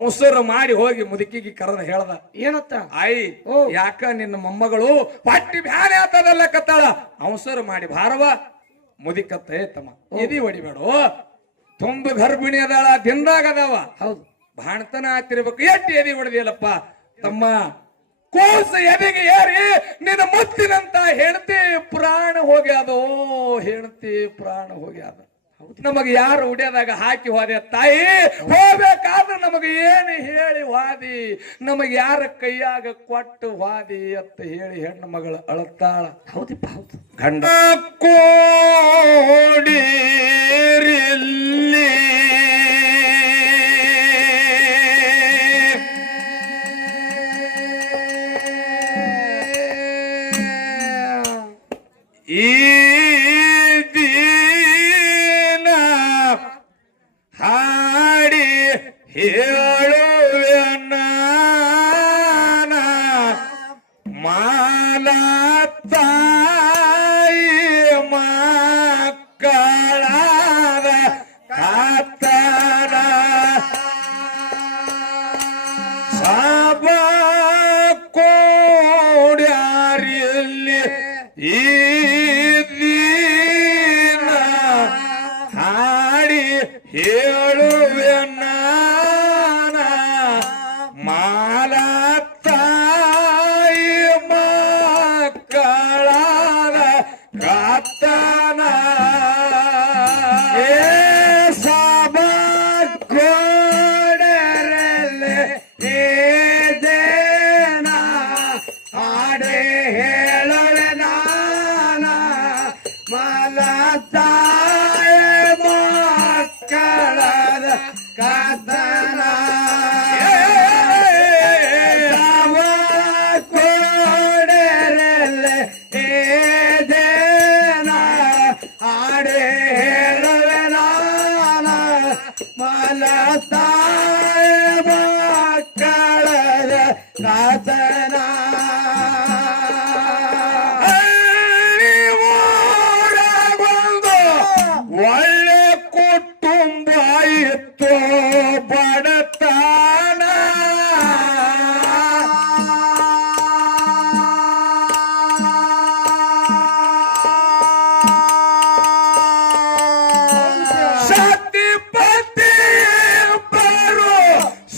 ಉಸಿರು ಮಾಡಿ ಹೋಗಿ ಮುದುಕಿಗೆ ಕರೆದ ಹೇಳ್ದ ಏನತ್ತ? ಆಯಿ ಓ. ಯಾಕ ನಿನ್ನ ಮೊಮ್ಮಗಳು ಪಟ್ಟಿ ಬ್ಯಾರೆ ಆತದಲ್ಲ ಕತ್ತಾಳ? ಅವಸರ ಮಾಡಿ ಭಾರವ ಮುದಿಕತ್ತ ತಮ್ಮ ಎದಿ ಹೊಡಿಬೇಡ. ತುಂಬ ಗರ್ಭಿಣಿ ಅದಾಳ ದಿಂದಾಗ ಅದಾವ. ಹೌದು. ಬಾಣ್ತನ ಆತಿರ್ಬೇಕು. ಎಟ್ಟಿ ಎದಿ ಹೊಡೆದಿಲ್ಲಪ್ಪ ತಮ್ಮ ಕೋಸ ಎದೆಗೆ ಏರಿ ನಿನ್ನ ಮುತ್ತಿನಂತ ಹೆಣ್ತಿ ಪ್ರಾಣ ಹೋಗ್ಯಾದೋ ಹೆಣ್ತಿ ಪ್ರಾಣ ಹೋಗ್ಯಾದ. ನಮಗೆ ಯಾರು ಉಡ್ಯದಾಗ ಹಾಕಿ ಹೋದೆ ತಾಯಿ? ಹೋಗ್ಬೇಕಾದ್ರೆ ನಮಗೆ ಏನು ಹೇಳಿ ವಾದಿ? ನಮಗೆ ಯಾರ ಕೈಯಾಗ ಕೊಟ್ಟು ವಾದಿ ಅಂತ ಹೇಳಿ ಹೆಣ್ಣು ಮಗಳು ಅಳತಾಳ. ಹೌದಿಪ್ಪ ಹೌದು. ಗಂಡ ಈ ಆಡೆ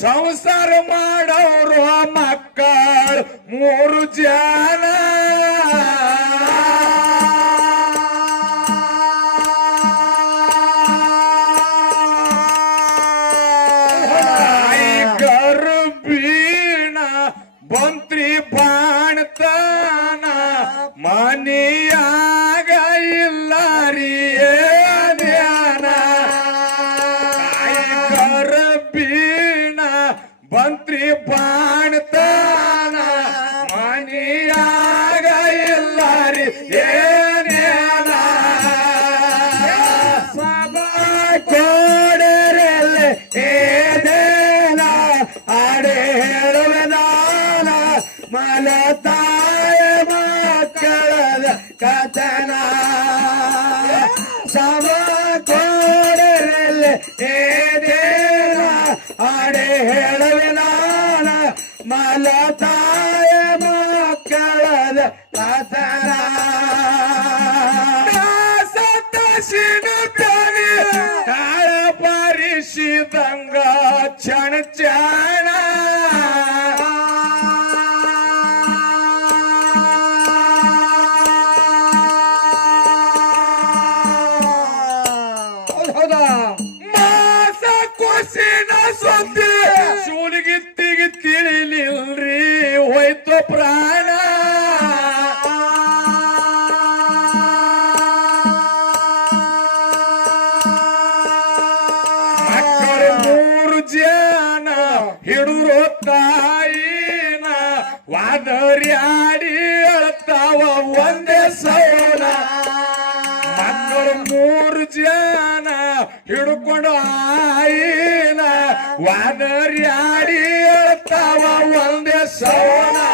ಸಂಸಾರ ಮಾಡೋರು ಮಕ್ಕಳು ಮೂರು ಜನ ಸಭಾ ವಾದರ್ಯಾಡಿ ಅಳ್ತಾವ ಒಂದೇ ಸೌನ. ಮಕ್ಕಳು ಮೂರು ಜನ ಹಿಡ್ಕೊಂಡು ಆಯಿನ. ವಾದರ್ಯಾಡಿ ಅಳ್ತಾವ ಒಂದೇ ಸೌನ.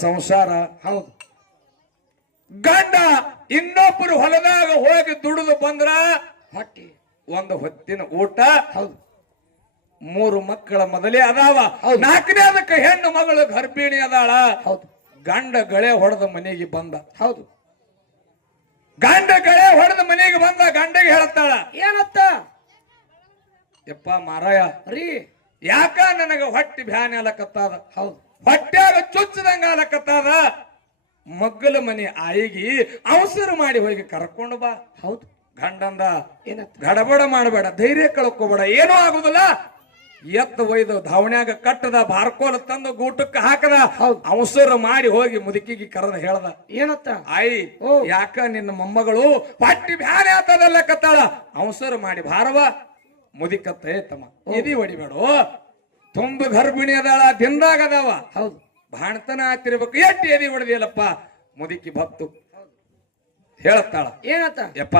ಸಂಸಾರ ಹೌದು. ಗಂಡ ಇನ್ನೊಬ್ಬರು ಹೊಲದಾಗ ಹೋಗಿ ದುಡಿದು ಬಂದ್ರ ಹೊಟ್ಟಿ ಒಂದು ಹೊತ್ತಿನ ಊಟ ಹೌದು. ಮೂರು ಮಕ್ಕಳ ಮೊದಲೇ ಅದಾವ. ನಾಲ್ಕನೇ ಅದಕ್ಕೆ ಹೆಣ್ಣು ಮಗಳು ಗರ್ಭಿಣಿ ಅದಾಳ. ಹೌದು. ಗಂಡ ಗಳೆ ಹೊಡೆದ ಮನೆಗೆ ಬಂದ. ಹೌದು. ಗಂಡ ಗಳೆ ಹೊಡೆದ ಮನೆಗೆ ಬಂದ ಗಂಡಗೆ ಹೇಳ್ತಾಳ ಏನತ್ತ? ಯಪ್ಪ ಮಾರಾಯ ರೀ. ಯಾಕ ನನಗ ಹೊಟ್ಟಿ ಬ್ಯಾನ್ ಅಲಕತ್ತಾದ? ಹೌದು. ಹೊಟ್ಟ್ಯಾಗ ಚುಚ್ಚದಂಗ ಆಲಕತ್ತಾರ ಮಗ್ಗಲ ಮನೆ ಆಯಿಗಿ ಅವಸರ ಮಾಡಿ ಹೋಗಿ ಕರ್ಕೊಂಡು ಬಾ. ಹೌದು. ಗಂಡಂದ ಗಡಬಡ ಮಾಡಬೇಡ ಧೈರ್ಯ ಕಳ್ಕೋಬೇಡ ಏನೂ ಆಗುದಿಲ್ಲ. ಎತ್ತ ಒಯ್ದು ಧಾವಣ್ಯಾಗ ಕಟ್ಟದ ಬಾರ್ಕೋಲ ತಂದು ಗೂಟಕ್ಕೆ ಹಾಕದ. ಅವಸರ ಮಾಡಿ ಹೋಗಿ ಮುದುಕಿಗೆ ಕರೆದ ಹೇಳ್ದ. ಏನತ್ತ ಆಯಿ. ಯಾಕ ನಿನ್ನ ಮೊಮ್ಮಗಳು ಪಟ್ಟಿ ಬ್ಯಾರೆ ಆತದಲ್ಲ ಕತ್ತಾಳ? ಅವಸರ ಮಾಡಿ ಭಾರವ ಮುದಿಕತ್ತ ತಮ್ಮ. ಎದಿ ಹೊಡಿಬೇಡು. ತುಂಬ ಗರ್ಭಿಣಿ ಅದಾಳ ದಿಂದಾಗ ಅದಾವ. ಹೌದು. ಬಾಣತನ ಆತಿರ್ಬೇಕು ಎಷ್ಟು ಎದಿ ಹೊಡೆದಿಯಲ್ಲಪ್ಪ? ಮುದುಕಿ ಭಕ್ತು. ಹೇಳತ್ತಾಳ. ಏನತ್ತ? ಯಪ್ಪ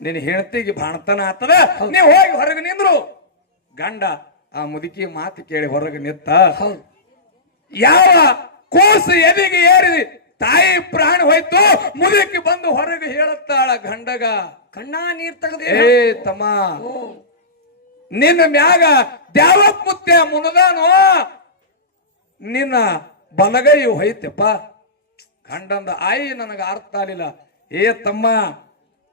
ನಿನ್ನ ಹೆಂಡತಿಗೆ ಬಾಣತನ ಆತದ ನೀವು ಹೋಗಿ ಹೊರಗೆ ನಿಂದ್ರು. ಗಂಡ ಆ ಮುದುಕಿ ಮಾತು ಕೇಳಿ ಹೊರಗೆ ನಿತ್ತ ಯಾವ ಕೂಸು ಎದಿಗೆ ಏರಿ ತಾಯಿ ಪ್ರಾಣ ಹೋಯ್ತು ಮುದುಕಿ ಬಂದು ಹೊರಗೆ ಹೇಳುತ್ತಾಳ ಗಂಡಗ. ಕಣ್ಣ ನೀರ್ ತಗದೇ ಏ ತಮ್ಮ. ನಿನ್ನ ಮ್ಯಾಗ ದ್ಯಾವಕ್ ಮುತ್ತೆ ಮುನದಾನು ನಿನ್ನ ಬಲಗೈಯು ಹೊಯ್ತೆಪ್ಪ. ಕಂಡಂದ ಆಯಿ ನನಗ ಅರ್ಥ ಆಗಲಿಲ್ಲ. ಏ ತಮ್ಮ,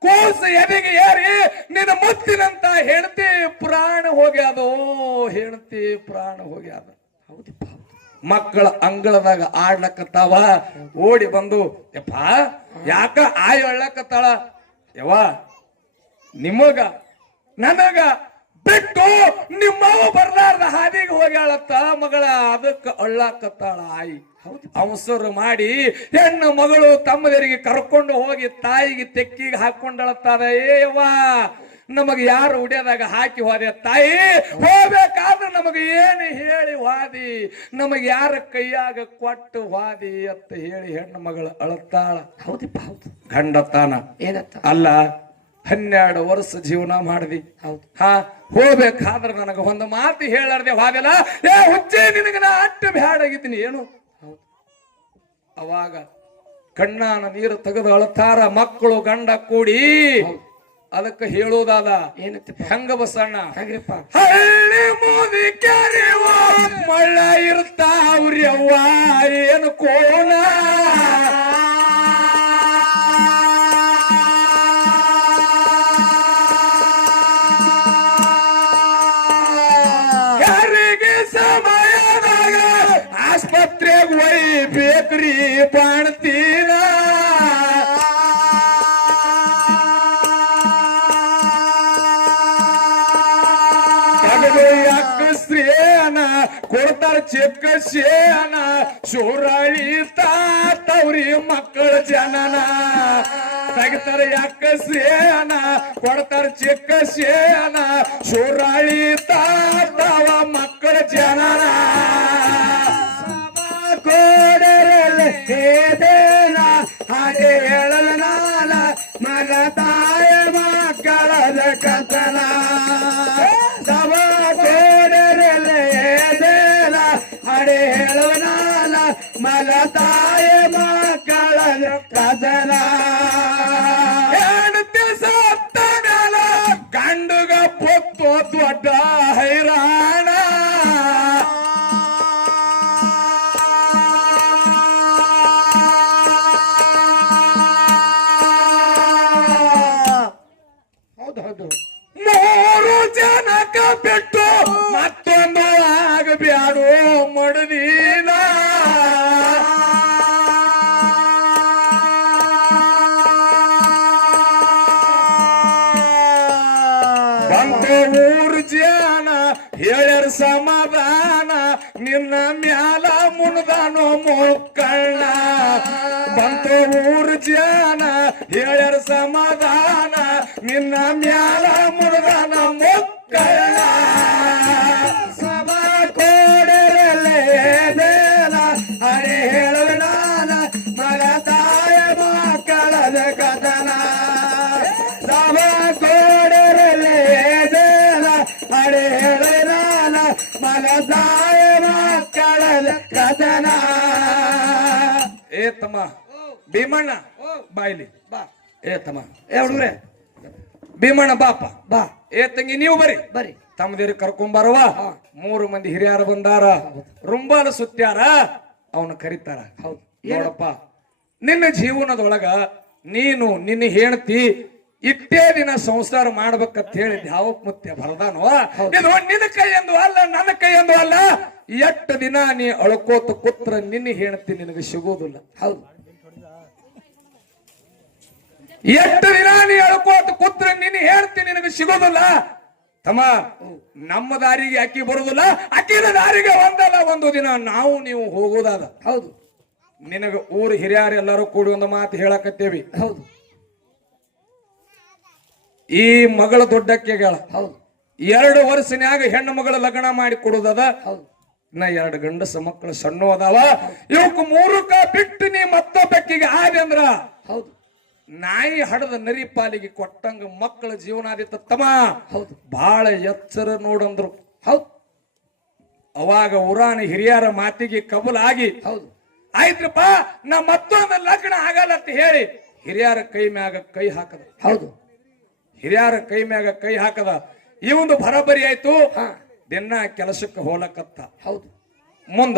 ಕೂಸು ಎದೆಗೆ ಏರಿ ನಿನ್ನ ಮುತ್ತಿನಂತ ಹೆಂಡತಿ ಪ್ರಾಣ ಹೋಗ್ಯಾದೋ ಹೆಂಡತಿ ಪ್ರಾಣ ಹೋಗ್ಯಾದ ಹೌದಪ್ಪ ಮಕ್ಕಳ ಅಂಗಳದಾಗ ಆಡ್ಲಕತ್ತಾವ, ಓಡಿ ಬಂದು, ಯಪ್ಪ, ಯಾಕ ಆಯ್ ಒಳ್ಳಕತ್ತಾಳ ಯವ್ವ, ನಿಮಗ, ನನಗ ಬಿಟ್ಟು ನಿಮ್ಮವ ಬರ್ಲಾರ್ದ ಹಾದಿಗೆ ಹೋಗ್ಯಾಳತ್ತ ಮಗಳ ಅದಕ್ಕ ಅಳ್ಳಾಕತ್ತಾಳ ಆಯಿ. ಅವಸರ ಮಾಡಿ ಹೆಣ್ಣು ಮಗಳು ತಮ್ಮದರಿಗೆ ಕರ್ಕೊಂಡು ಹೋಗಿ ತಾಯಿಗೆ ತೆಕ್ಕಿಗೆ ಹಾಕೊಂಡಳತ್ತಾದ ಏವಾ ನಮಗೆ ಯಾರು ಉಡಿಯೋದಾಗ ಹಾಕಿ ಹೋದೆ ತಾಯಿ? ಹೋಗ್ಬೇಕಾದ್ರೆ ನಮಗೆ ಏನು ಹೇಳಿ ವಾದಿ? ನಮಗೆ ಯಾರ ಕೈಯಾಗ ಕೊಟ್ಟು ವಾದಿ? ಅಂತ ಹೇಳಿ ಹೆಣ್ಣು ಮಗಳು ಅಳತ್ತಾಳ. ಹೌದಿಪ್ಪ ಹೌದು. ಗಂಡತಾನ. ಏನತ್ತ? ಅಲ್ಲ ಹನ್ನೆರಡು ವರ್ಷ ಜೀವನ ಮಾಡಿದಿ. ಹೌದು. ಹಾ ಹೋಗ್ಬೇಕಾದ್ರೆ ನನಗೆ ಒಂದು ಮಾತು ಹೇಳಾರ್ದೆ ಹಾಗೆಲ್ಲ ಏ ಹುಚ್ಚೆ ನಿನಗೆ ನಾ ಅಟ್ಟ ಬ್ಯಾಡಾಗಿದ್ದೀನಿ. ಏನು? ಅವಾಗ ಕಣ್ಣಾನ ನೀರು ತೆಗೆದು ಅಳತಾರ ಮಕ್ಕಳು ಗಂಡ ಕೂಡಿ. ಅದಕ್ಕೆ ಹೇಳೋದಾದ ಏನತ್ತಪ್ಪ ಹೆಂಗ ಬಸಣ್ಣ? ಹೆಂಗ್ರಿಪ್ಪ? ಹಳ್ಳಿ ಮೋದಿ ಕ್ಯಾರಿವ ಮಳ್ಳ ಇರ್ತಾವ್ರಿ ಅವ್ವ ಏನು ಕೋಣ? ಒಯ್ಬೇಕ್ರಿ ಬಾಣ್ತೀರ ಶ್ರೇಯನ ಕೊಡ್ತಾರ ಚಿಕ್ಕ ಶೇನ? ಶೂರಾಳಿ ತಾತವ್ರಿ ಮಕ್ಕಳ ಜನನ. ತೆಗಿತಾರ ಯಾಕ ಸೇನ ಕೊಡ್ತಾರ ಚಿಕ್ಕ ಶೇನ. ಶೂರಾಳಿ ತಾತವ ಮಕ್ಕಳ ಜನನ. ಕೋಡರಲ್ಲಿ ತಮ್ಮ. ಭೀಮಣ್ಣ. ಬಾಯ್ಲಿ ಬಾ ಏ ತಮ್ಮ. ಏ ಹುಡುಗ್ರೆ. ಭೀಮಣ್ಣ ಬಾಪ ಬಾ. ಏ ತಂಗಿ ನೀವು ಬರಿ. ಬರ್ರಿ ತಮ್ಮದೇರಿ ಕರ್ಕೊಂಬಾರವ ಮೂರು ಮಂದಿ ಹಿರಿಯರು ಬಂದಾರ. ರುಂಬಾಲ ಸುತ್ತಾರ. ಅವನು ಕರೀತಾರ. ಹೌದು. ನೋಡಪ್ಪ ನಿನ್ನ ಜೀವನದೊಳಗ ನೀನು ನಿನ್ನ ಹೆಂಡತಿ ಇಟ್ಟೇ ದಿನ ಸಂಸಾರ ಮಾಡ್ಬೇಕಂತ ಹೇಳಿ ಯಾವ ಮುತ್ತೆ ಬರದಾನೋ ನಿನ್ನ ನಿನ್ನ ಕೈಯಂದು ಅಲ್ಲ ನನ್ನ ಕೈಯಂದು ಅಲ್ಲ. ಎಷ್ಟು ದಿನ ನೀ ಅಳ್ಕೋತ ಕೂತ್ರ ನಿನ್ನ ಹೇಳ್ತಿ ನಿನಗೆ ಸಿಗೋದಿಲ್ಲ. ಹೌದು. ಎಷ್ಟು ದಿನ ನೀ ಅಳ್ಕೋತ ಕೂತ್ರ ನಿನ್ನ ಹೇಳ್ತಿ ನಿನಗೆ ಸಿಗೋದಿಲ್ಲ. ತಮ್ಮ, ನಮ್ಮ ದಾರಿಗೆ ಅಕ್ಕಿ ಬರುದಿಲ್ಲ. ಅಕ್ಕಿನ ದಾರಿಗೆ ಒಂದಲ್ಲ, ಒಂದು ದಿನ ನಾವು ನೀವು ಹೋಗೋದಾದ. ಹೌದು. ನಿನಗ ಊರು ಹಿರಿಯರು ಎಲ್ಲರೂ ಕೂಡಿ ಒಂದು ಮಾತು ಹೇಳಕತ್ತೇವಿ. ಹೌದು. ಈ ಮಗಳ ದೊಡ್ಡಕ್ಕೆಗಳ, ಹೌದು. ಎರಡು ವರ್ಷನ್ಯಾಗ ಹೆಣ್ಣು ಮಗಳ ಲಗ್ನ ಮಾಡಿ ಕೊಡುದದ. ಹೌದು. ಇನ್ನ ಎರಡು ಗಂಡಸ ಮಕ್ಕಳು ಸಣ್ಣ ಅದಾವ ಇವಕ್ ಮೂರಕ್ಕ ಬಿಟ್ಟು ನೀ ಮತ್ತೊಬ್ಬಕ್ಕಿಗೆ ಆದಿ ಅಂದ್ರ. ಹೌದು. ನಾಯಿ ಹಡದ ನರಿ ಪಾಲಿಗೆ ಕೊಟ್ಟಂಗ ಮಕ್ಕಳ ಜೀವನ ಆದಿತ್ತ ತಮ್ಮ. ಹೌದು. ಬಹಳ ಎಚ್ಚರ ನೋಡಂದ್ರು. ಹೌದು. ಅವಾಗ ಉರಾಣಿ ಹಿರಿಯರ ಮಾತಿಗೆ ಕಬಲಾಗಿ ಹೌದು. ಆಯ್ತ್ರಪ್ಪ ನಾ ಮತ್ತೊಂದು ಲಗ್ನ ಆಗಲ್ಲ ಅಂತ ಹೇಳಿ ಹಿರಿಯರ ಕೈ ಮ್ಯಾಗ ಕೈ ಹಾಕದ. ಹೌದು. ಹಿರಿಯರ ಕೈ ಮ್ಯಾಗ ಕೈ ಹಾಕದ. ಈ ಒಂದು ಬರಬರಿ ಆಯ್ತು. ಹಾ. ದಿನ ಕೆಲಸಕ್ಕೆ ಹೋಲಕತ್ತ. ಹೌದು. ಮುಂದ.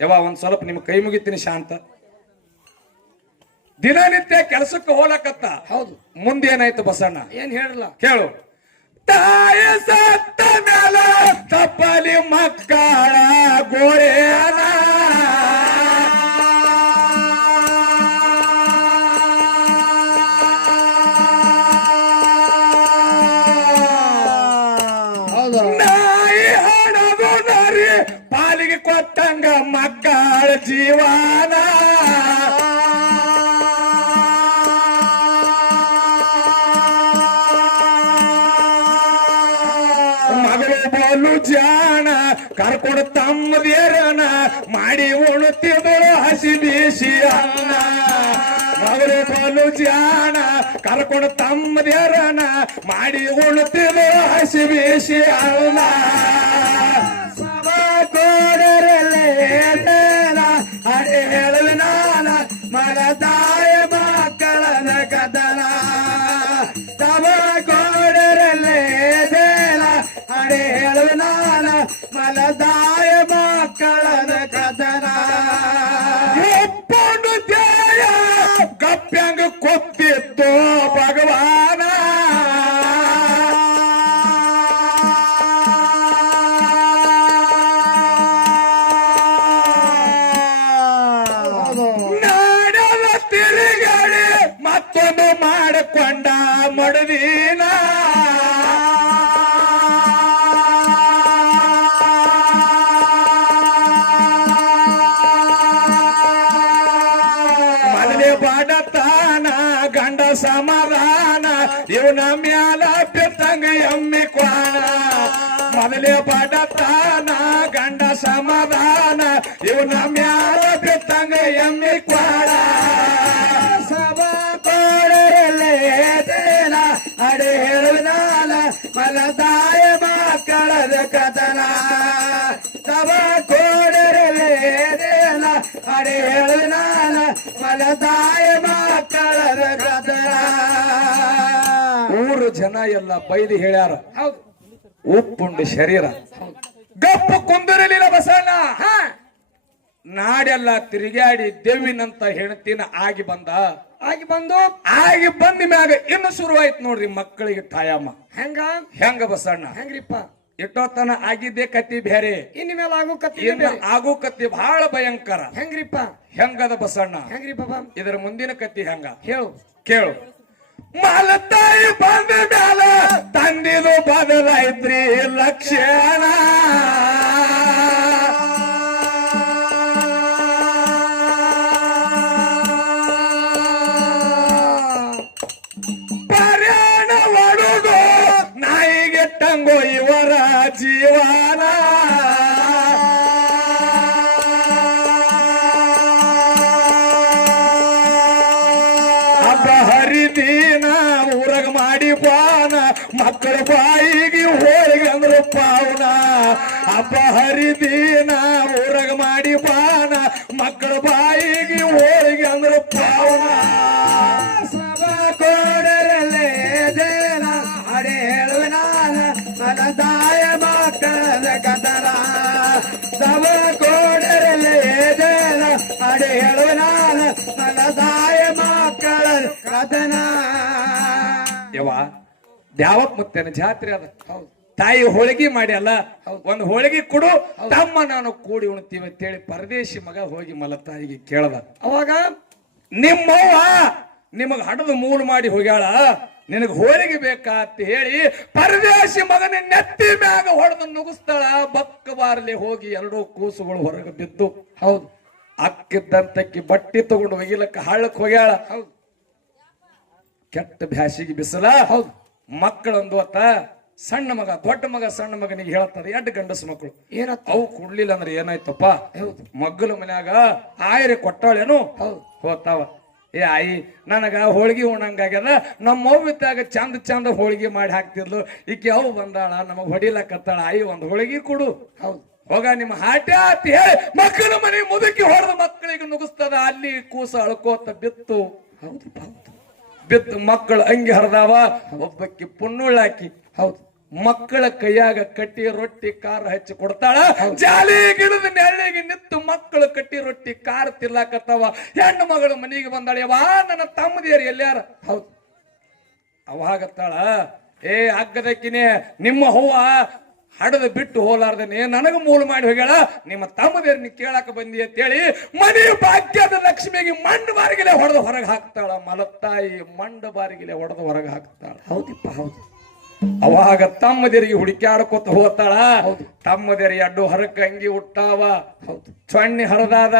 ಯಾವ ಒಂದ್ ಸ್ವಲ್ಪ ನಿಮ್ಗೆ ಕೈ ಮುಗಿತೀನಿ ಶಾಂತ. ದಿನನಿತ್ಯ ಕೆಲಸಕ್ಕೆ ಹೋಲಕತ್ತ. ಹೌದು. ಮುಂದೇನಾಯ್ತು ಬಸಣ್ಣ? ಏನ್ ಹೇಳಲ್ಲ ಕೇಳು. ತಾಯ ಸತ್ತ ಮೇಲೆ ತಪ್ಪಲಿ ಮಕ್ಕಳ ಗೋಯನ ಜೀವನ. ಮಗಳು ಬಲು ಜಾಣ, ಕರ್ಕೊಂಡು ತಮ್ಮದೇರನ ಮಾಡಿ ಉಣುತ್ತಿದ್ದಳು ಹಸಿ ಬೀಸಿ ಅನ್ನ. ಮಗಳು ಬಲು ಜಾಣ, ಕರ್ಕೊಂಡು ತಮ್ಮದೇರನ ಮಾಡಿ ಉಣುತ್ತಿದ್ದಳು ಹಸಿ ಬೀಸಿ ಅನ್ನ. ಇವನ ಮ್ಯಾಲ ಬಿತ್ತಂಗ ಎಮ್ಮಿ ಕ್ವಾಣ ಮೊದಲೇ ಬಡತಾನ ಗಂಡ ಸಮಾಧಾನ ಇವನ ಮ್ಯಾಲ ಜನ ಎಲ್ಲ ಬೈದು ಹೇಳ್ಯಾರ. ಉಪ್ಪುಂಡು ಶರೀರ. ಗಪ್ಪು ಕುಂದಿರಲಿಲ್ಲ ಬಸಣ್ಣ ಹಾ. ನಾಡೆಲ್ಲ ತಿರುಗಾಡಿ ದೇವಿನಂತ ಹೆಣ್ತಿನ ಆಗಿ ಬಂದ. ಆಗಿ ಬಂದು? ಆಗಿ ಬಂದ ಮ್ಯಾಗ ಇನ್ನು ಶುರುವಾಯ್ತು ನೋಡ್ರಿ ಮಕ್ಕಳಿಗೆ ತಾಯಮ್ಮ ಹೆಂಗ? ಹೆಂಗ ಬಸಣ್ಣ ಹೆಂಗ್ರಿಪ್ಪ? ಇಟ್ಟೋತನ ಆಗಿದ್ದೆ ಕತ್ತಿ ಬೇರೆ ಇನ್ನ ಮೇಲೆ ಆಗೋ ಕತ್ತಿ ಆಗೋ ಕತ್ತಿ ಬಹಳ ಭಯಂಕರ. ಹೆಂಗ್ರಿಪ್ಪ? ಹೆಂಗದ ಬಸಣ್ಣ ಹೆಂಗ್ರಿಪ್ಪ ಬಾಬಾ? ಇದರ ಮುಂದಿನ ಕತ್ತಿ ಹೆಂಗ? ಹೇಳು ಕೇಳು. ಮಲತಾಯಿ ಬಂದ ಮ್ಯಾಲ ತಂದಿದು ಬದಲಾಯ್ತ್ರಿ ಲಕ್ಷಣ. ಹರಿದಿನ, ಊರಗ ಮಾಡಿ ಬಾನ ಮಕ್ಕಳ ಬಾಯಿಗೆ ಹೋಳಿಗೆ ಅಂದ್ರೆ ಪಾವನ. ಸಭಾ ಕೋಡರಲ್ಲೇ ದೇನ ಅಡೆ ಹೇಳುವ ನಾನ ಮನದಾಯ ಮಕ್ಕಳ ಕದರ ಸಭಾ ಕೋಡರಲ್ಲೇ ದೇನ ಅಡೆ ಹೇಳುವ ನಾನ ಮನದಾಯ ಮಕ್ಕಳ ಕದನ. ಯವ ದ್ಯಾವಕ್ ಮುತ್ತೇನ ಜಾತ್ರೆ ಅದ. ತಾಯಿ ಹೋಳಿಗೆ ಮಾಡಿ ಅಲ್ಲ ಒಂದು ಹೋಳಿಗೆ ಕೊಡು ತಮ್ಮ ನಾನು ಕೂಡಿ ಉಣ್ತೀವಿ ಅಂತೇಳಿ ಪರದೇಶಿ ಮಗ ಹೋಗಿ ಮಲತಾಯಿಗೆ ಕೇಳದ. ಅವಾಗ? ನಿಮ್ಮವ್ವ ನಿಮಗ ಹಡದು ಮೂಲ ಮಾಡಿ ಹೋಗ್ಯಾಳ ನಿನಗೆ ಹೋಳಿಗೆ ಬೇಕಾ ಅಂತ ಹೇಳಿ ಪರದೇಶಿ ಮಗನ ನೆತ್ತಿ ಮ್ಯಾಗ ಹೊಡೆದು ನುಗ್ಸ್ತಾಳ. ಬಕ್ಕ ಬಾರಲಿ ಹೋಗಿ ಎರಡೂ ಕೂಸುಗಳು ಹೊರಗೆ ಬಿದ್ದು. ಹೌದು. ಅಕ್ಕಿದ್ದಂತಕ್ಕಿ ಬಟ್ಟಿ ತಗೊಂಡು ಒಗಿಲಕ್ಕ ಹಳ್ಳಕ್ ಹೋಗ್ಯಾಳ. ಹೌದು. ಕೆಟ್ಟ ಬ್ಯಾಸಿಗೆ ಬಿಸಿಲ. ಹೌದು. ಮಕ್ಕಳಂದು ಅತ್ತ ಸಣ್ಣ ಮಗ ದೊಡ್ಡ ಮಗ ಸಣ್ಣ ಮಗನಿಗೆ ಹೇಳ್ತಾರೆ ಎಡ್ ಗಂಡಸು ಮಕ್ಕಳು ಏನ ಅವು ಕೊಡ್ಲಿಲ್ಲ ಅಂದ್ರೆ ಏನಾಯ್ತಪ್ಪ? ಹೌದು. ಮಗ್ಗಲ ಮನ್ಯಾಗ ಆಯ್ರೆ ಕೊಟ್ಟಾಳೇನು? ಹೌದು. ಹೋತಾವ. ಏ ಆಯಿ ನನಗ ಹೋಳಿಗೆ ಉಣಂಗಾಗ್ಯದ ನಮ್ಮ ಇದ್ದಾಗ ಚಂದ ಚಂದ ಹೋಳಿಗೆ ಮಾಡಿ ಹಾಕ್ತಿದ್ಲು. ಈಕೆ ಅವು ಬಂದಾಳ ನಮಗ್ ಹೊಡಿಲಕ್ಕತ್ತಾಳ ಆಯಿ ಒಂದ್ ಹೋಳಿಗೆ ಕೊಡು. ಹೌದು. ಹೋಗ ನಿಮ್ಮ ಹಾಟೆ ಅಂತ ಹೇಳಿ ಮಕ್ಕಳ ಮನೆ ಮುದುಕಿ ಹೊಡೆದ ಮಕ್ಕಳಿಗೆ ನುಗಿಸ್ತದ ಅಲ್ಲಿ ಕೂಸ ಅಳ್ಕೋತ ಬಿತ್ತು. ಹೌದು ಹೌದು. ಬಿತ್ತು ಮಕ್ಕಳು ಅಂಗಿ ಹರಿದಾವ ಒಬ್ಬಕ್ಕಿ ಪುಣ್ಣುಳ್ಳಾಕಿ. ಹೌದು. ಮಕ್ಕಳ ಕೈಯಾಗ ಕಟ್ಟಿ ರೊಟ್ಟಿ ಕಾರ್ ಹಚ್ಚಿ ಕೊಡ್ತಾಳ. ಜಾಲಿ ಗಿಡದ ನೆರಳಿಗೆ ನಿಂತು ಮಕ್ಕಳು ಕಟ್ಟಿ ರೊಟ್ಟಿ ಕಾರ್ ತಿರ್ಲಾಕತ್ತಾವ. ಹೆಣ್ಣು ಮಗಳು ಮನೆಗೆ ಬಂದಾಳ ವಾ ನನ್ನ ತಮ್ಮದಿಯರು ಎಲ್ಲಾರ ಹೌದು. ಅವಾಗತ್ತಾಳ ಏ ಅಗ್ಗದಕ್ಕಿನೆ ನಿಮ್ಮ ಹೂವ ಹಡದ ಬಿಟ್ಟು ಹೋಲಾರ್ದನೆ ನನಗ ಮೂಲ ಮಾಡಿ ಹೋಗ್ಯಾಳ. ನಿಮ್ಮ ತಮ್ಮದೇರ್ ಕೇಳಾಕ ಬಂದಿ ಅಂತೇಳಿ ಮನೆ ಭಾಗ್ಯದ ಲಕ್ಷ್ಮಿಗೆ ಮಂಡ ಬಾರಿಗಿಲೆ ಹೊಡೆದು ಹೊರಗೆ ಹಾಕ್ತಾಳ. ಮಲತ್ತಾಯಿ ಮಂಡ ಬಾರಿಗಿಲೆ ಹೊಡೆದು ಹೊರಗೆ ಹಾಕ್ತಾಳ. ಹೌದಿಪ್ಪ ಹೌದು. ಅವಾಗ ತಮ್ಮದಿರಿಗೆ ಹುಡುಕ್ಯಾಡ್ಕೊತ ಹೋಗ್ತಾಳ ತಮ್ಮದಿರಿ ಎಡ್ಡು ಹರಕ ಅಂಗಿ ಹುಟ್ಟಾವ ಹೌದು. ಚೊಣ್ಣಿ ಹರಿದಾದ.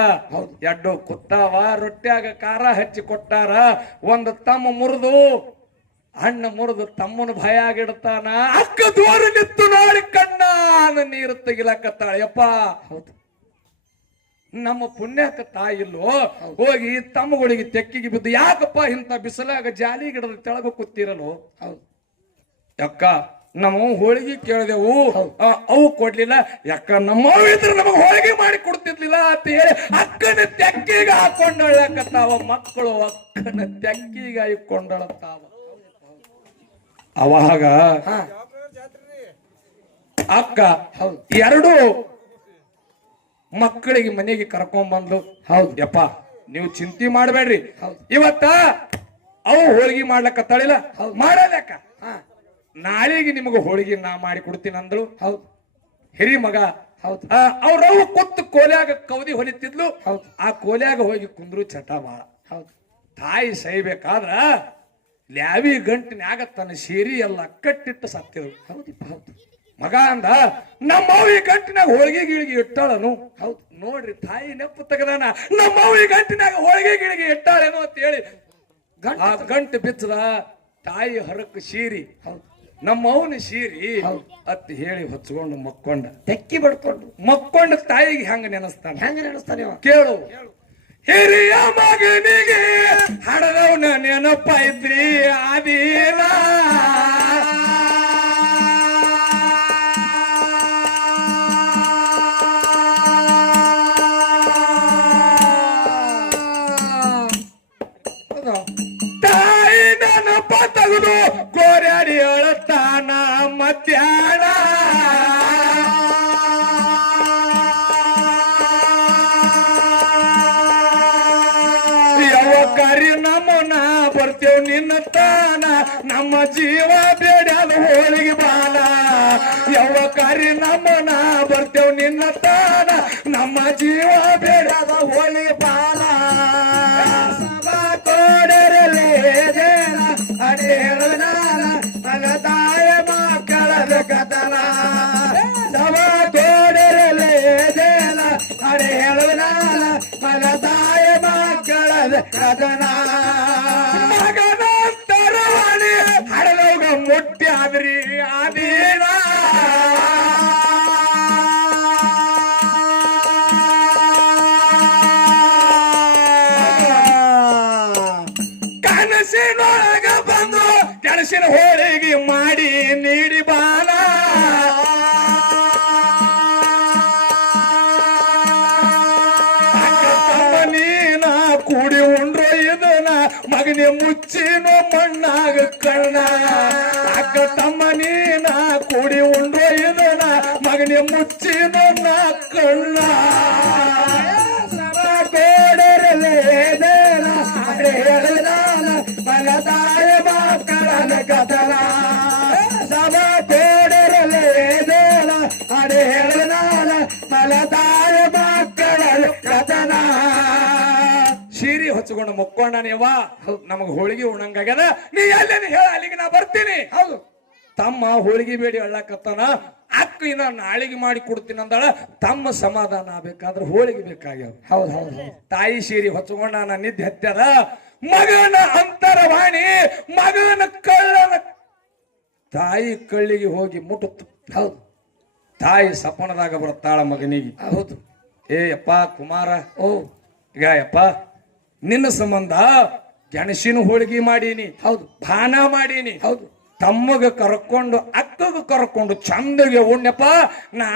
ಎಡ್ಡು ಕುತ್ತಾವ. ರೊಟ್ಟ್ಯಾಗ ಖಾರ ಹಚ್ಚಿ ಕೊಟ್ಟಾರ. ಒಂದು ತಮ್ಮ ಮುರಿದು ಅಣ್ಣ ಮುರಿದು ತಮ್ಮನ ಭಯಾಗಿಡ್ತಾನ ಅಕ್ಕ ದೂರ ನಿತ್ತು ನೋಡಿ ಕಣ್ಣ ನೀರು ತೆಗಿಲಕತ್ತಾಳ. ಯಪ್ಪ. ಹೌದು. ನಮ್ಮ ಪುಣ್ಯಕ್ಕ ತಾಯಿಲ್ಲೋ ಹೋಗಿ ತಮ್ಮಗಳಿಗೆ ತೆಕ್ಕಿಗೆ ಬಿದ್ದು ಯಾಕಪ್ಪ ಇಂಥ ಬಿಸಿಲಾಗ ಜಾಲಿ ಗಿಡದ ತೆಳಗ ಕೂತಿರಲು? ಹೌದು. ಯಾಕ ನಮ್ಮ ಹೋಳಿಗೆ ಕೇಳಿದೆವು. ಆ, ಅವು ಕೊಡ್ಲಿಲ್ಲ. ಯಾಕ ನಮ್ಮ ಇದ್ರೆ ನಮಗ್ ಹೋಳಿಗೆ ಮಾಡಿ ಕೊಡ್ತಿರ್ಲಿಲ್ಲ ಅಂತ ಹೇಳಿ ಅಕ್ಕನ ತೆಕ್ಕಿಗೆ ಹಾಕೊಂಡಳಕತ್ತಾವ ಮಕ್ಕಳು ಅಕ್ಕನ ತೆಕ್ಕಿಗೆ ಇಕ್ಕೊಂಡಳತ್ತಾವ ಅವಾಗ ಅಕ್ಕ ಹೌದು ಎರಡು ಮಕ್ಕಳಿಗೆ ಮನೆಗೆ ಕರ್ಕೊಂಡ್ ಬಂದ್ಲು. ಹೌದು. ಯಪ್ಪ ನೀವು ಚಿಂತೆ ಮಾಡಬೇಡ್ರಿ. ಇವತ್ತ ಅವು ಹೋಳಿಗೆ ಮಾಡಲಕ್ಕ ಹಾ ನಾಳೆಗೆ ನಿಮಗೆ ಹೋಳಿಗೆ ನಾ ಮಾಡಿ ಕೊಡ್ತೀನಿ ಅಂದಳು ಹೌದು. ಹಿರಿ ಮಗ. ಹೌದು. ಅವ್ರವ್ರು ಕೊತ್ತು ಕೋಲ್ಯಾಗ ಕವದಿ ಹೊಲಿತಿದ್ಲು. ಹೌದು. ಆ ಕೋಲ್ಯಾಗ ಹೋಗಿ ಕುಂದ್ರು ಚಟ ಬಾಳ. ಹೌದು. ತಾಯಿ ಸೈಬೇಕಾದ್ರ ಲ್ಯಾವಿ ಗಂಟಿನ್ಯಾಗ ತನ್ನ ಸೀರಿ ಎಲ್ಲ ಕಟ್ಟಿಟ್ಟು ಸತ್ತಿದ್ರು ಹೌದು ಹೌದು. ಮಗ ಅಂದ ನಮ್ಮ ಈ ಗಂಟಿನಾಗ ಹೋಳಿಗೆ ಗಿಳಿಗೆ ಇಟ್ಟಾಳನು? ಹೌದು. ನೋಡ್ರಿ ತಾಯಿ ನೆಪ್ಪು ತೆಗದಾನ ನಮ್ಮ ಈ ಗಂಟಿನಾಗ ಹೋಳಿಗೆ ಗಿಳಿಗೆ ಇಟ್ಟಾಳೇನು ಅಂತ ಹೇಳಿ ಗಂಟು ಬಿಚ್ಚದ ತಾಯಿ ಹರಕ್ ಸೀರಿ. ಹೌದು. ನಮ್ಮ ಅವನ ಸೀರಿ ಅತ್ತಿ ಅತ್ ಹೇಳಿ ಹೊಚ್ಕೊಂಡು ಮಕ್ಕೊಂಡ. ತೆಕ್ಕಿ ಬಡ್ಕೊಂಡು. ಮಕ್ಕೊಂಡ ತಾಯಿಗೆ ಹೆಂಗ ನೆನಸ್ತಾನೆ? ಹೆಂಗ ನೆನೆಸ್ತಾನೆ? ಕೇಳು. ಹಿರಿಯ ಮಗನಿಗೆ ಹಡದವನ ನೆನಪ ಇದ್ರಿ ಆದೀನ. ಹೌದು. ತಾಯಿ ನೆನಪ ತೆಗೆದು. ಮಧ್ಯಾಹ್ನ ಯಾವ ಕಾರ್ಯ ನಮ್ಮನ ಬರ್ತೇವ್ ನಿನ್ನ ತಾನ ನಮ್ಮ ಜೀವ ahead ಹೊಚ್ಕೊಂಡು ಮುಕ್ಕೊಂಡ ನೀವ ನಮಗ ಹೋಳಿಗೆ ಉಣಂಗಾಗ್ಯದ. ನೀ ಎಲ್ಲೇನು ಹೇಳ ಅಲ್ಲಿಗೆ ನಾ ಬರ್ತೀನಿ. ಹೌದು. ತಮ್ಮ ಹೋಳಿಗೆ ಬೇಡಿ ಅಳ್ಳಕತ್ತಾನ. ಅಕ್ಕ ಇನ್ನ ನಾಳಿಗೆ ಮಾಡಿ ಕೊಡ್ತೀನಿ ಅಂದಾಳ. ತಮ್ಮ ಸಮಾಧಾನ ಆಗ್ಬೇಕಾದ್ರೆ ಹೋಳಿಗೆ ಬೇಕಾಗ್ಯಾವ. ಹೌದು ಹೌದು ತಾಯಿ ಸೀರಿ ಹೊಚ್ಕೊಂಡ ನಾ ನಿದ್ದೆ ಹತ್ಯದ. ಮಗನ ಅಂತರವಾಣಿ ಮಗನ ಕಳ್ಳನ. ತಾಯಿ ಕಳ್ಳಿಗೆ ಹೋಗಿ ಮುಟ್ಟುತ್ತ. ಹೌದು. ತಾಯಿ ಸಪನದಾಗ ಬರ್ತಾಳ ಮಗನಿಗೆ. ಹೌದು. ಏ ಅಪ್ಪ ಕುಮಾರ. ಓ. ಈಗ ಯಪ್ಪ ನಿನ್ನ ಸಂಬಂಧ ಗೆಣಸಿನ ಹೋಳಿಗೆ ಮಾಡೀನಿ ಹೌದು. ಭಾನ ಮಾಡೀನಿ ಹೌದು. ತಮ್ಮಗ ಕರ್ಕೊಂಡು ಅಕ್ಕಗ ಕರ್ಕೊಂಡು ಚಂದಗೆ ಉಣ್ಣಪ್ಪ ನಾ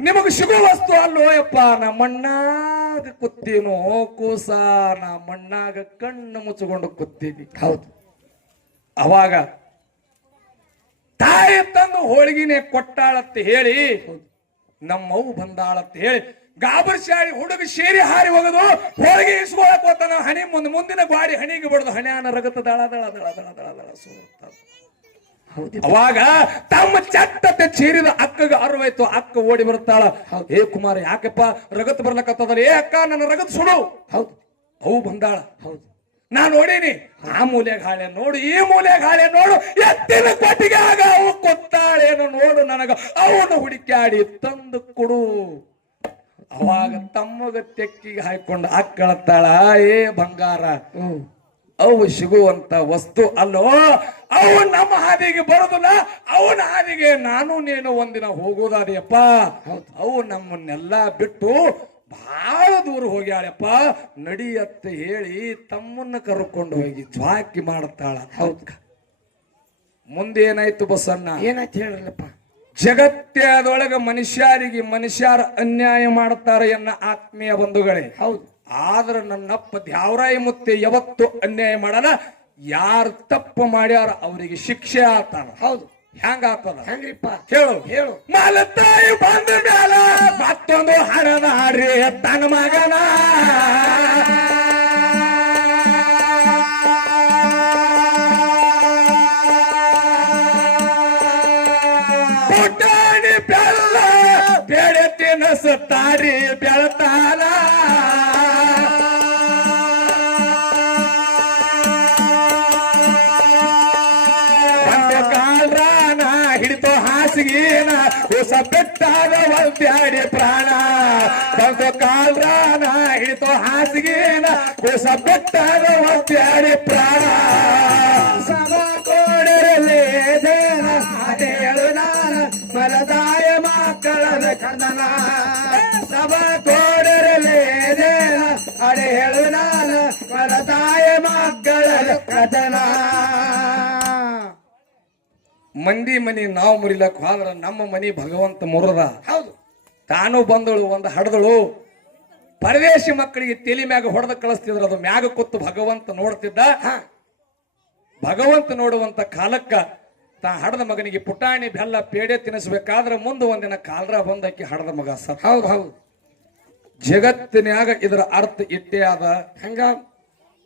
ನಿಮಗ ಸಿಗೋ ವಸ್ತು ಅಲ್ಲೋ ಯಪ್ಪ ನಾ ಮಣ್ಣಾಗ ಕುತ್ತೀನೋ ಕೂಸ ನಾ ಮಣ್ಣಾಗ ಕಣ್ಣು ಮುಚ್ಚಿಕೊಂಡು ಕುತ್ತೀನಿ ಹೌದು. ಅವಾಗ ತಾಯಿ ತಂದು ಹೋಳಿಗೆನೆ ಕೊಟ್ಟಾಳತ್ತ ಹೇಳಿ ನಮ್ಮವು ಬಂದಾಳತ್ತ ಹೇಳಿ ಗಾಬರ್ಶಾಡಿ ಹುಡುಗ ಸೇರಿ ಹಾರಿ ಹೋಗದು ಹೋಳಿಗೆ ಇಸ್ಕೊಳಕ್ ಹೋತಾನ ಹಣಿ ಮುಂದೆ ಮುಂದಿನ ಗಾಡಿ ಹಣಿಗೆ ಬಡ್ದು ಹಣ್ಯಾನ ರಗತ ದಳ ದಳ ದಳ ದಳ ದಳ ದಳ ಅವಾಗ ತಮ್ಮ ಚಟ್ಟತೆ ಚೀರಿದ ಅಕ್ಕಗೆ ಅರ್ವಾಯ್ತು ಅಕ್ಕ ಓಡಿ ಬರುತ್ತಾಳ. ಏ ಕುಮಾರ ಯಾಕಪ್ಪ ರಗತ್ ಬರ್ಲಕತ್ತದಲ್ಲ ಏ ಅಕ್ಕ ನನ್ನ ರಗತ್ ಸುಡು. ಹೌದು. ಅವು ಬಂದಾಳ. ಹೌದು. ನಾ ನೋಡೀನಿ. ಆ ಮೂಲೆ ಗಾಳೆ ನೋಡು ಈ ಮೂಲೆ ಗಾಳೆ ನೋಡು. ಎತ್ತಿನ ಕೊಟ್ಟಿಗೆ ಆಗ ಅವು ಕೊತ್ತಾಳೇನು ನೋಡು ನನಗ. ಅವನು ಹುಡುಕ್ಯಾಡಿ ತಂದು ಕೊಡು. ಅವಾಗ ತಮ್ಮಗ ತೆಕ್ಕಿಗೆ ಹಾಕೊಂಡು ಹಾಕೊಳ್ತಾಳ ಏ ಬಂಗಾರ ಅವು ಸಿಗುವಂತ ವಸ್ತು ಅಲ್ಲೋ ಅವು ನಮ್ಮ ಹಾದಿಗೆ ಬರೋದಿಲ್ಲ ಅವನ ಹಾದಿಗೆ ನಾನು ನೀನು ಒಂದಿನ ಹೋಗೋದಾದಿಯಪ್ಪ. ಅವು ನಮ್ಮನ್ನೆಲ್ಲ ಬಿಟ್ಟು ಬಹಳ ದೂರ ಹೋಗ್ಯಾಳಪ್ಪ. ನಡಿಯತ್ತ ಹೇಳಿ ತಮ್ಮನ್ನ ಕರ್ಕೊಂಡು ಹೋಗಿ ಜ್ವಾಕಿ ಮಾಡುತ್ತಾಳ ಹೌದು. ಮುಂದೇನಾಯ್ತು ಬಸಣ್ಣ? ಏನಾಯ್ತು ಹೇಳ್ರಲ್ಲಪ್ಪ? ಜಗತ್ತದೊಳಗ ಮನುಷ್ಯರಿಗೆ ಮನುಷ್ಯರ ಅನ್ಯಾಯ ಮಾಡುತ್ತಾರೆ ಎನ್ನ ಆತ್ಮೀಯ ಬಂಧುಗಳೇ. ಹೌದು. ಆದ್ರ ನನ್ನಪ್ಪ ದ್ಯಾವರಾಯ ಮುತ್ತೆ ಯಾವತ್ತು ಅನ್ಯಾಯ ಮಾಡಲ್ಲ. ಯಾರು ತಪ್ಪು ಮಾಡ್ಯಾರ ಅವರಿಗೆ ಶಿಕ್ಷೆ ಆತಾನ ಹೌದು. ಹೆಂಗ ಆಗ್ತದ? ಹೆಂಗ್ರಿಪ್ಪ? ಹೇಳು. ಹೇಳು. ಮಾಲತಾಯಿ ಬಂದ ಮೇಲೆ ಮತ್ತೊಂದು ಹಣದ ಹಾಡ್ರಿ. ತನ್ನ ಮಗನ. ಬೆಳತಾರ ಬಂದ ಕಾಲ್ರಾನ ಹಿಡಿದು ಹಾಸಿಗೆನ ಹೊಸ ಬೆಟ್ಟಾದ ಒಲ್ಬ್ಯಾಡಿ ಪ್ರಾಣ. ಬಂದ ಕಾಲ್ರಾನ ಹಿಡಿದು ಹಾಸಿಗೇನ ಹೊಸ ಬೆಟ್ಟಾದ ಒಲ್ಬ್ಯಾಡಿ ಪ್ರಾಣ. ಸಭಾ ಕೋಡರಲೇ ದೇನ ಅದೇ ಹೇಳು ನಾನ ಬಲದಾಯ ಮಕ್ಕಳ ಕಂದನ ಮಕ್ಕಳನ ಮಂದಿ ಮನಿ ನಾವು ಮುರಿಲಕ್ ಹೋದ್ರ ನಮ್ಮ ಮನಿ ಭಗವಂತ ಮುರದ ಹೌದು. ತಾನು ಬಂದಳು ಒಂದು ಹಡದಳು. ಪರದೇಶಿ ಮಕ್ಕಳಿಗೆ ತೆಲಿ ಮ್ಯಾಗ ಹೊಡೆದ ಕಳಿಸ್ತಿದ್ರು ಅದು ಮ್ಯಾಗ ಕೂತು ಭಗವಂತ ನೋಡ್ತಿದ್ದ. ಭಗವಂತ ನೋಡುವಂತ ಕಾಲಕ್ಕ ತಾ ಹಡದ ಮಗನಿಗೆ ಪುಟಾಣಿ ಬೆಲ್ಲ ಪೇಡೆ ತಿನ್ನಿಸ್ಬೇಕಾದ್ರೆ ಮುಂದೆ ಒಂದಿನ ಕಾಲ್ರ ಬಂದಕ್ಕೆ ಹಡದ ಮಗ ಸರ್ ಹೌದು ಹೌದು. ಜಗತ್ತಿನ್ಯಾಗ ಇದರ ಅರ್ಥ ಇಟ್ಟೇ ಆದ. ಹಂಗ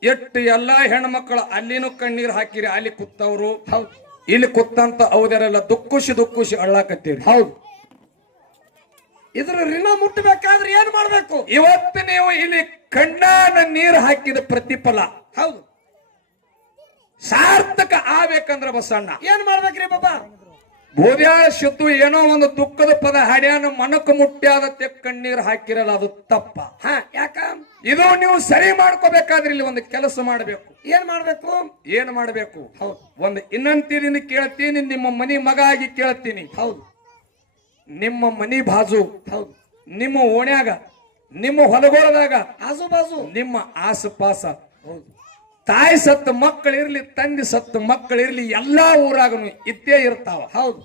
ಎಟ್ಟು ಎಲ್ಲಾ ಹೆಣ್ಮಕ್ಳು ಅಲ್ಲಿನೂ ಕಣ್ಣೀರ್ ಹಾಕಿರಿ ಅಲ್ಲಿ ಕುತ್ತವ್ರು ಹೌದು ಇಲ್ಲಿ ಕುತ್ತಂತ ಅವದರೆಲ್ಲ ದುಕ್ಕುಶಿ ದುಕ್ಕುಶಿ ಅಳ್ಳಾಕತ್ತೀರಿ. ಹೌದು. ಇದ್ರ ಋಣ ಮುಟ್ಟಬೇಕಾದ್ರೆ ಏನ್ ಮಾಡ್ಬೇಕು? ಇವತ್ತು ನೀವು ಇಲ್ಲಿ ಕಣ್ಣಾನ ನೀರು ಹಾಕಿದ ಪ್ರತಿಫಲ. ಹೌದು. ಸಾರ್ಥಕ ಆಗ್ಬೇಕಂದ್ರ ಬಸಣ್ಣ. ಏನ್ ಮಾಡ್ಬೇಕ್ರಿ ಬಾಬಾ? ಬೋದ್ಯಾಳ ಶುದ್ಧು ಏನೋ ಒಂದು ದುಃಖದ ಪದ ಹಾಡ್ಯಾನ ಮನಕ್ಕೆ ಮುಟ್ಟ್ಯಾದತ್ತೆ ತೆಕ್ಕಣ್ಣೀರು ಹಾಕಿರಲ್ಲ ಅದು ತಪ್ಪ. ಹಾ ಯಾಕ? ಇದು ನೀವು ಸರಿ ಮಾಡ್ಕೋಬೇಕಾದ್ರೆ ಇಲ್ಲಿ ಒಂದು ಕೆಲಸ ಮಾಡಬೇಕು. ಏನ್ ಮಾಡ್ಬೇಕು? ಏನ್ ಮಾಡ್ಬೇಕು? ಹೌದು. ಒಂದು ಇನ್ನಂತೀರಿನ ಕೇಳ್ತೀನಿ ನಿಮ್ಮ ಮನಿ ಮಗ ಆಗಿ ಕೇಳ್ತೀನಿ. ಹೌದು. ನಿಮ್ಮ ಮನಿ ಬಾಜು. ಹೌದು. ನಿಮ್ಮ ಓಣ್ಯಾಗ ನಿಮ್ಮ ಹೊಲಗೋಳದಾಗ ಆಜು ಬಾಜು. ನಿಮ್ಮ ಆಸುಪಾಸ. ಹೌದು. ತಾಯಿ ಸತ್ತ ಮಕ್ಕಳಿರ್ಲಿ ತಂದೆ ಸತ್ತು ಮಕ್ಕಳಿರ್ಲಿ ಎಲ್ಲಾ ಊರಾಗನು ಇದ್ದೇ ಇರ್ತಾವ. ಹೌದು.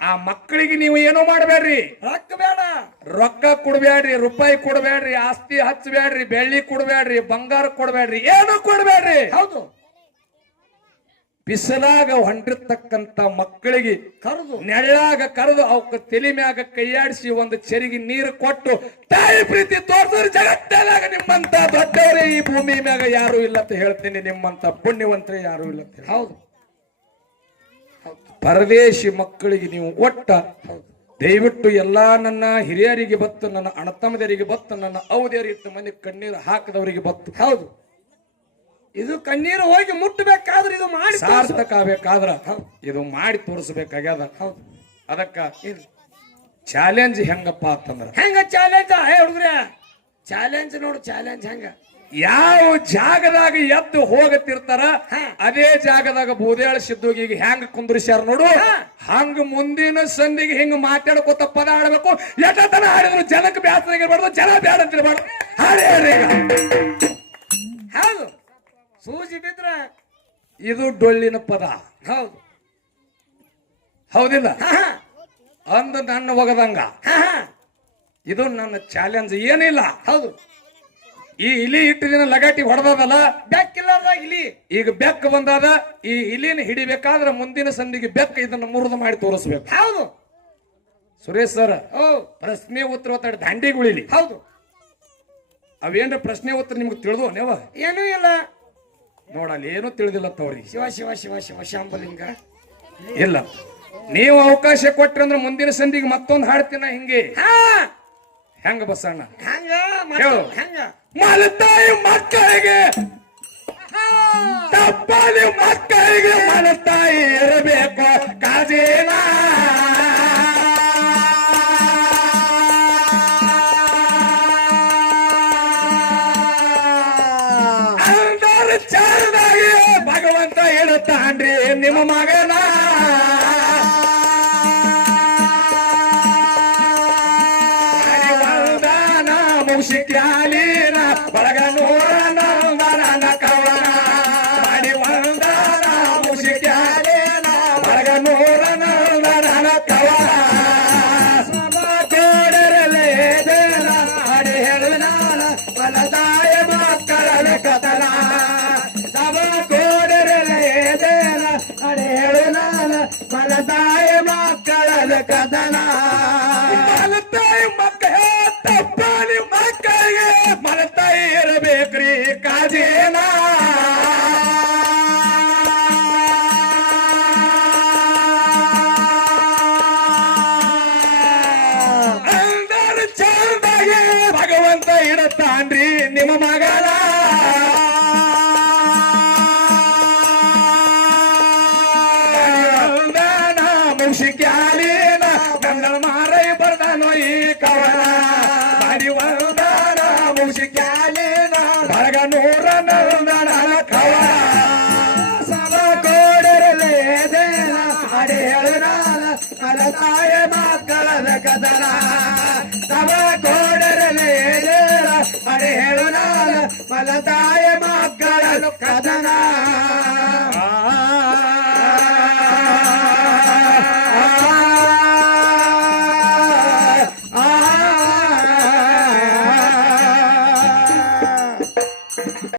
ಆ ಮಕ್ಕಳಿಗೆ ನೀವು ಏನೋ ಮಾಡಬೇಡ್ರಿ. ರೊಕ್ಕ ಬೇಡ ರೊಕ್ಕ ಕೊಡ್ಬೇಡ್ರಿ ರೂಪಾಯಿ ಕೊಡಬೇಡ್ರಿ ಆಸ್ತಿ ಹಚ್ಚಬೇಡ್ರಿ ಬೆಳ್ಳಿ ಕೊಡ್ಬೇಡ್ರಿ ಬಂಗಾರ ಕೊಡ್ಬೇಡ್ರಿ ಏನು ಕೊಡ್ಬೇಡ್ರಿ. ಹೌದು. ಬಿಸಿಲಾಗ ಹೊಂಟಿರ್ತಕ್ಕಂತ ಮಕ್ಕಳಿಗೆ ಕರೆದು. ನೆಳ್ಳಾಗ ಕರೆದು ಅವಕ್ಕ ತಲೆ ಮ್ಯಾಗ ಕೈಯಾಡಿಸಿ ಒಂದು ಚೆರಿಗೆ ನೀರು ಕೊಟ್ಟು ತಾಯಿ ಪ್ರೀತಿ ತೋರಿಸಿದ್ರೆ ಜಗತ್ತಾಗ ನಿಮ್ಮಂತ ದೊಡ್ಡವರೇ ಈ ಭೂಮಿ ಮ್ಯಾಗ ಯಾರು ಇಲ್ಲ ಅಂತ ಹೇಳ್ತೀನಿ. ನಿಮ್ಮಂತ ಪುಣ್ಯವಂತರೇ ಯಾರು ಇಲ್ಲ ಅಂತ. ಹೌದು. ಪರದೇಶಿ ಮಕ್ಕಳಿಗೆ ನೀವು ಒಟ್ಟ ದಯವಿಟ್ಟು ಎಲ್ಲಾ ನನ್ನ ಹಿರಿಯರಿಗೆ ಬತ್ತು ನನ್ನ ಅಣತಮ್ಮದರಿಗೆ ಬತ್ತು ನನ್ನ ಅವಧಿಯರಿಗೆ ಮನೆ ಕಣ್ಣೀರು ಹಾಕದವರಿಗೆ ಬತ್ತು. ಹೌದು. ಇದು ಕಣ್ಣೀರು ಹೋಗಿ ಮುಟ್ಟಬೇಕಾದ್ರೆ ಇದು ಮಾಡಿ. ಸಾರ್ಥಕ ಆಗ್ಬೇಕಾದ್ರ ಇದು ಮಾಡಿ ತೋರಿಸ್ಬೇಕಾಗ್ಯದ ಹೌದು ಅದಕ್ಕ ಚಾಲೆಂಜ್ ಹೆಂಗಪ್ಪ ಅಂತಂದ್ರ. ಹೆಂಗ ಚಾಲೆಂಜ್? ಹೇ ಹುಡುಗ್ರ ಚಾಲೆಂಜ್ ನೋಡು ಚಾಲೆಂಜ್ ಹೆಂಗ? ಯಾವ ಜಾಗದಾಗ ಎದ್ದು ಹೋಗತಿರ್ತಾರ ಅದೇ ಜಾಗದಾಗ ಬೂದೇಳ ಸಿದ್ಧೋಗಿ ಈಗ ಹೆಂಗ್ ಕುಂದ್ರಿಸ್ಯಾರ ನೋಡು. ಹಂಗ ಮುಂದಿನ ಸಂದಿಗೆ ಹಿಂಗ ಮಾತಾಡ್ಕೋತ ಪದ ಆಡ್ಬೇಕು ಎಷ್ಟತನ ಆಡಿದ್ರು ಜನಕ್ಕೆ ಬ್ಯಾಸರಾಗಿರ್ಬಾರ್ದು ಜನ ಬ್ಯಾಡ ಅಂತಿರ್ಬಾರ್ದು ಹಾಡೇ ಹೌದು. ಸೂಜಿ ಬಿದ್ರ ಇದು ಡೊಳ್ಳಿನ ಪದ. ಹೌದು. ಹೌದಿಲ್ಲ? ಅಂದ ನನ್ನ ಒಗದಂಗ. ಇದು ನನ್ನ ಚಾಲೆಂಜ್ ಏನಿಲ್ಲ? ಹೌದು. ಈ ಇಲಿ ಇಟ್ಟು ದಿನ ಲಗಾಟಿ ಹೊಡೆದದಲ್ಲ? ಬೆಕ್ಕಿಲ್ಲದ ಇಲಿ. ಈಗ ಬೆಕ್ಕ ಬಂದಾದ ಈ ಇಲಿನ ಹಿಡಿಬೇಕಾದ್ರೆ ಮುಂದಿನ ಸಂದಿಗೆ ಬೆಕ್ಕ ಇದನ್ನ ಮುರಿದು ಮಾಡಿ ತೋರಿಸ್ಬೇಕು. ಹೌದು. ಸುರೇಶ್ ಸರ್ ಓ. ಪ್ರಶ್ನೆ ಉತ್ತರ ಒತ್ತಡ ದಾಂಡಿಗುಳಿಲಿ ಹೌದು. ಅವೇನ್ರ ಪ್ರಶ್ನೆ ಉತ್ತರ ನಿಮ್ಗೆ ತಿಳಿದು ನೀವು ಏನೂ ಇಲ್ಲ. ನೋಡ ಅಲ್ಲಿ ಏನೂ ತಿಳಿದಿಲ್ಲ ಅವ್ರಿಗೆ. ಶಿವ ಶಿವ ಶಿವ ಶಿವ ಶಾಂಬಲಿಂಗ. ಇಲ್ಲ. ನೀವು ಅವಕಾಶ ಕೊಟ್ರಿ ಅಂದ್ರೆ ಮುಂದಿನ ಸಂದಿಗೆ ಮತ್ತೊಂದು ಹಾಡ್ತೀನ ಹಿಂಗೆ. ಹಾ. ಹೆಂಗ ಬಸಣ್ಣ? ಮಲತಾಯಿ ಮಕ್ಕಳಿಗೆ. ತಪ್ಪಾಲಿ ಮಕ್ಕಳಿಗೆ ಮಲತಾಯಿ ಇರಬೇಕು. ಕಾಜೇನ. Oh my God.